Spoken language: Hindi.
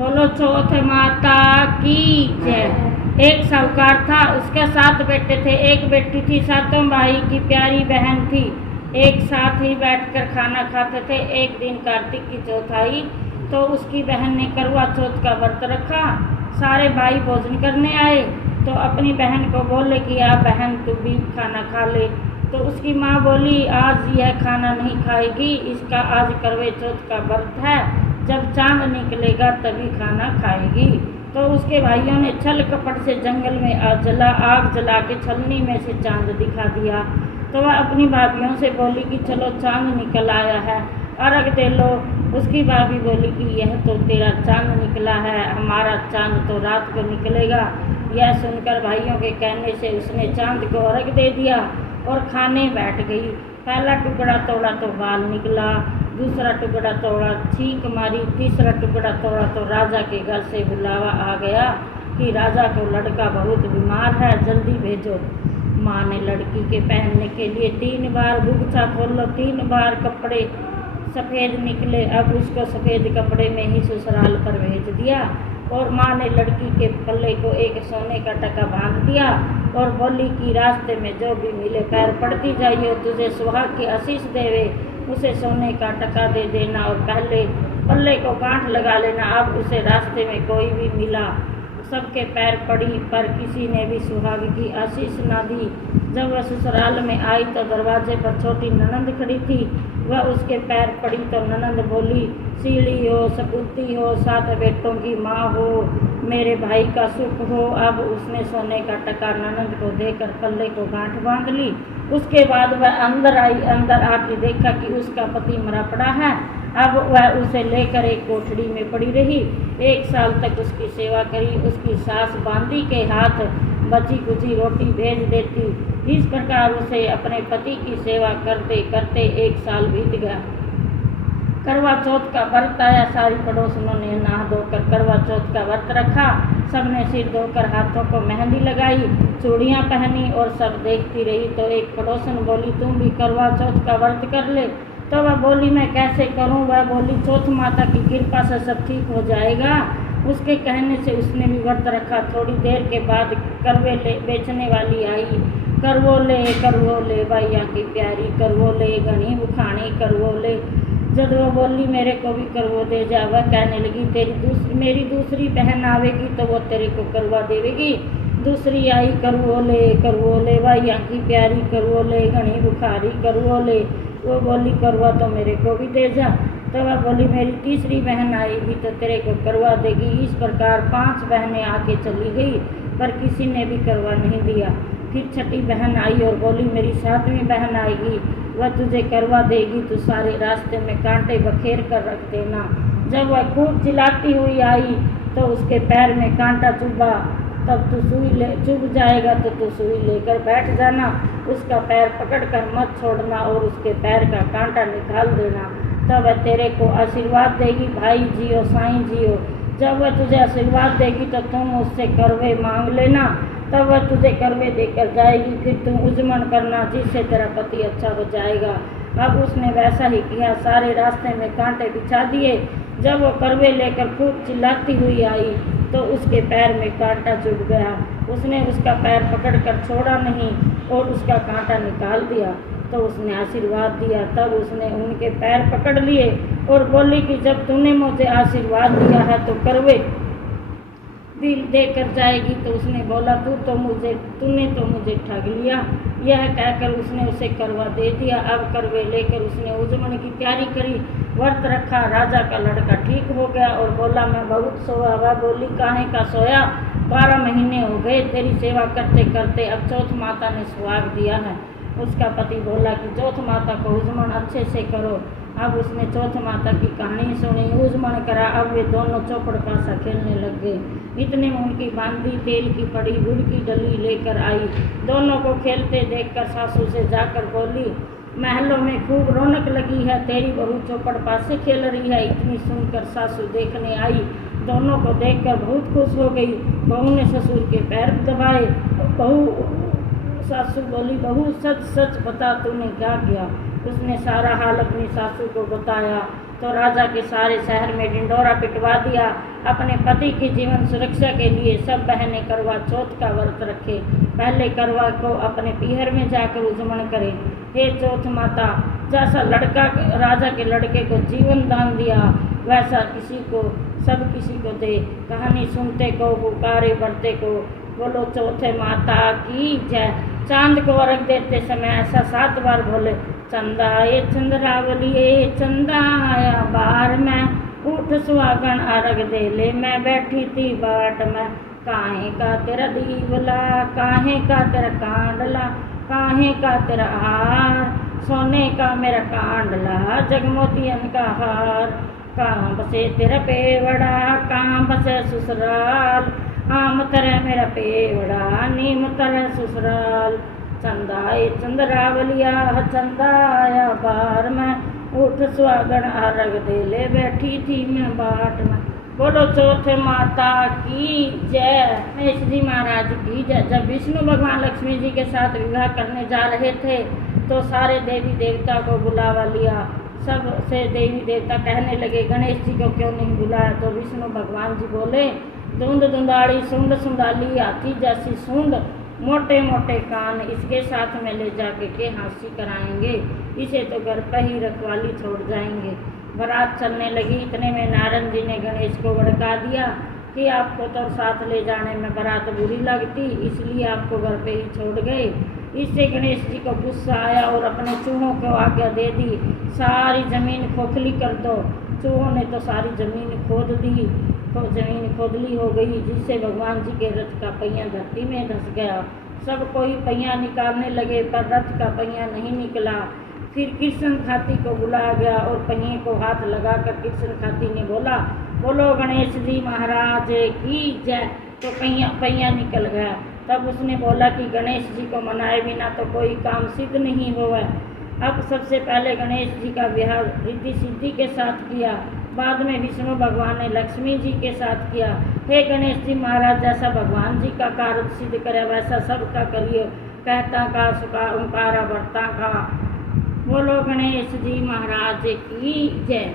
बोलो चौथ माता की जय। एक साहूकार था, उसके 7 बेटे थे, एक बेटी थी। 7 भाई की प्यारी बहन थी। एक साथ ही बैठकर खाना खाते थे। एक दिन कार्तिक की चौथ आई तो उसकी बहन ने करवा चौथ का व्रत रखा। सारे भाई भोजन करने आए तो अपनी बहन को बोले कि आ बहन तू भी खाना खा ले। तो उसकी माँ बोली आज यह खाना नहीं खाएगी, इसका आज करवे चौथ का व्रत है, जब चांद निकलेगा तभी खाना खाएगी। तो उसके भाइयों ने छल कपट से जंगल में आग जला के छलनी में से चांद दिखा दिया। तो वह अपनी भाभीयों से बोली कि चलो चांद निकल आया है, अर्घ दे लो। उसकी भाभी बोली कि यह तो तेरा चांद निकला है, हमारा चांद तो रात को निकलेगा। यह सुनकर भाइयों के कहने से उसने चांद को अर्घ दे दिया और खाने बैठ गई। पहला टुकड़ा तोड़ा तो बाल निकला, दूसरा टुकड़ा तोड़ा छींक मारी, तीसरा टुकड़ा तोड़ा तो राजा के घर से बुलावा आ गया कि राजा को लड़का बहुत बीमार है, जल्दी भेजो। माँ ने लड़की के पहनने के लिए 3 बार बुगचा खोलो, 3 बार कपड़े सफ़ेद निकले। अब उसको सफ़ेद कपड़े में ही ससुराल पर भेज दिया और माँ ने लड़की के पल्ले को एक सोने का टका बांध दिया और बोली कि रास्ते में जो भी मिले पैर पड़ती जाइए, तुझे सुहाग की आशीष देवे, उसे सोने का टका दे देना और पहले पल्ले को गांठ लगा लेना। अब उसे रास्ते में कोई भी मिला सबके पैर पड़ी, पर किसी ने भी सुहाग की आशीष ना दी। जब वह ससुराल में आई तो दरवाजे पर छोटी ननंद खड़ी थी। वह उसके पैर पड़ी तो ननंद बोली, सीढ़ी हो, सपूती हो, 7 बेटों की माँ हो, मेरे भाई का सुख हो। अब उसने सोने का टका ननंद को देकर पल्ले को गांठ बांध ली। उसके बाद वह अंदर आई, अंदर आके देखा कि उसका पति मरा पड़ा है। अब वह उसे लेकर एक कोठड़ी में पड़ी रही। 1 साल तक उसकी सेवा करी। उसकी सास बांदी के हाथ बची कुची रोटी भेज देती। इस प्रकार उसे अपने पति की सेवा करते करते 1 साल बीत गया। करवा चौथ का व्रत आया। सारी पड़ोसनों ने नहा धोकर करवा चौथ का व्रत रखा। सबने सिर धोकर हाथों को मेहंदी लगाई, चूड़ियाँ पहनी और सब देखती रही। तो एक पड़ोसन बोली, तुम भी करवा चौथ का व्रत कर ले। तो वह बोली, मैं कैसे करूं? वह बोली, चौथ माता की कृपा से सब ठीक हो जाएगा। उसके कहने से उसने भी व्रत रखा। थोड़ी देर के बाद करवे बेचने वाली आई। करवो ले भैया की प्यारी, करवो ले घनी बुखानी, करवो ले। जब वो बोली मेरे को भी करवो दे जा, वह कहने लगी मेरी दूसरी बहन आवेगी तो वो तेरे को करवा देवेगी। दूसरी आई, करवो ले भैया की प्यारी, करवो ले घनी बुखारी, करवो ले। वो बोली करवा तो मेरे को भी दे जा। तो वह बोली मेरी तीसरी बहन आएगी तो तेरे को करवा देगी। इस प्रकार 5 बहनें आके चली गई, पर किसी ने भी करवा नहीं दिया। फिर छठी बहन आई और बोली मेरी 7वीं बहन आएगी, वह तुझे करवा देगी, तू सारे रास्ते में कांटे बखेर कर रख देना। जब वह खूब चिल्लाती हुई आई तो उसके पैर में कांटा चुभा। तब तू चुभ जाएगा तो तू सुई लेकर बैठ जाना, उसका पैर पकड़कर मत छोड़ना और उसके पैर का कांटा निकाल देना। तब वह तेरे को आशीर्वाद देगी, भाई जियो साईं जियो। जब वह तुझे आशीर्वाद देगी तो तुम उससे करवे मांग लेना, तब वह तुझे करवे देकर जाएगी। फिर तुम उजमन करना, जिससे तेरा पति अच्छा हो जाएगा। अब उसने वैसा ही किया, सारे रास्ते में कांटे बिछा दिए। जब वो करवे लेकर खूब चिल्लाती हुई आई तो उसके पैर में कांटा चुभ गया। उसने उसका पैर पकड़कर छोड़ा नहीं और उसका कांटा निकाल दिया। तो उसने आशीर्वाद दिया। तब उसने उनके पैर पकड़ लिए और बोली कि जब तूने मुझे आशीर्वाद दिया है तो करवे भी देकर जाएगी। तो उसने बोला तूने तो मुझे ठग लिया। यह कहकर उसने उसे करवा दे दिया। अब करवे लेकर उसने उजमन की तैयारी करी, व्रत रखा। राजा का लड़का ठीक हो गया और बोला मैं बहुत सोया। वह बोली काहे का सोया? 12 महीने हो गए तेरी सेवा करते करते, अब चौथ माता ने सुहाग दिया है। उसका पति बोला कि चौथ माता को उजमन अच्छे से करो। अब उसने चौथ माता की कहानी सुनी, उजमन करा। अब वे दोनों चौपड़ पासा खेलने लग गए। इतने में उनकी बांदी तेल की पड़ी गुड़ की डली लेकर आई। दोनों को खेलते देखकर सासू से जाकर बोली, महलों में खूब रौनक लगी है, तेरी बहू चौपड़ पासे खेल रही है। इतनी सुनकर सासू देखने आई। दोनों को देखकर बहुत खुश हो गई। बहू ने ससुर के पैर दबाए। सासू बोली, बहू सच सच बता तूने क्या किया? उसने सारा हाल अपनी सासू को बताया। तो राजा के सारे शहर में ढिंढोरा पिटवा दिया। अपने पति की जीवन सुरक्षा के लिए सब बहनें करवा चौथ का व्रत रखे। पहले करवा को अपने पीहर में जाकर उजमन करें। हे चौथ माता, जैसा लड़का राजा के लड़के को जीवन दान दिया, वैसा सब किसी को दे। कहानी सुनते को पुकारे बढ़ते को, बोलो चौथे माता की जय। चांद को अर्घ देते समय ऐसा 7 बार बोले, चंदा ये चंद्रावली ये चंदा आया बार में, उठ सुहागन अर्घ दे ले, मैं बैठी थी बाट में। काहे का तेरा दीवला, काहे का तेरा कांडला, काहे का तेरा हार, सोने का मेरा कांडला, जगमोतियन का हार। कहाँ बसे तेरा पेवड़ा, कहाँ बसे ससुराल, आम तरह मेरा पेवड़ा, नीम तरह ससुराल। चंदाए चंद्रावलिया चंदाया बार में, उठ सुहागन अर्घ दे ले, बैठी थी मैं बाट में। बोलो चौथे माता की जय। गणेश जी महाराज की जय। जब विष्णु भगवान लक्ष्मी जी के साथ विवाह करने जा रहे थे तो सारे देवी देवता को बुलावा लिया। सब से देवी देवता कहने लगे, गणेश जी को क्यों नहीं बुलाया? तो विष्णु भगवान जी बोले, धुंध धुंधाड़ी सुंड सुंडाली, हाथी जैसी सूंड, मोटे मोटे कान, इसके साथ में ले जाके के हांसी कराएंगे, इसे तो घर पर ही रखवाली छोड़ जाएंगे। बारात चलने लगी। इतने में नारद जी ने गणेश को भड़का दिया कि आपको तो साथ ले जाने में बारात बुरी लगती, इसलिए आपको घर पे ही छोड़ गए। इससे गणेश जी को गुस्सा आया और अपने चूहों को आज्ञा दे दी, सारी ज़मीन खोखली कर दो। चूहों ने तो सारी ज़मीन खोद दी, तो ज़मीन खोदली हो गई, जिससे भगवान जी के रथ का पहिया धरती में धंस गया। सब कोई पहिया निकालने लगे पर रथ का पहिया नहीं निकला। फिर कृष्ण खाती को बुलाया गया और पहिए को हाथ लगाकर कृष्ण खाती ने बोला, बोलो गणेश जी महाराज की जय। तो पहिया निकल गया। तब उसने बोला कि गणेश जी को मनाए बिना तो कोई काम सिद्ध नहीं हुआ। अब सबसे पहले गणेश जी का विवाह रिद्धि सिद्धि के साथ किया, बाद में विष्णु भगवान ने लक्ष्मी जी के साथ किया। हे गणेश जी महाराज, जैसा भगवान जी का कार्य सिद्ध करे वैसा सबका करिए। कहता का सुका ओंकारा बढ़ता का। बोलो गणेश जी महाराज की जय।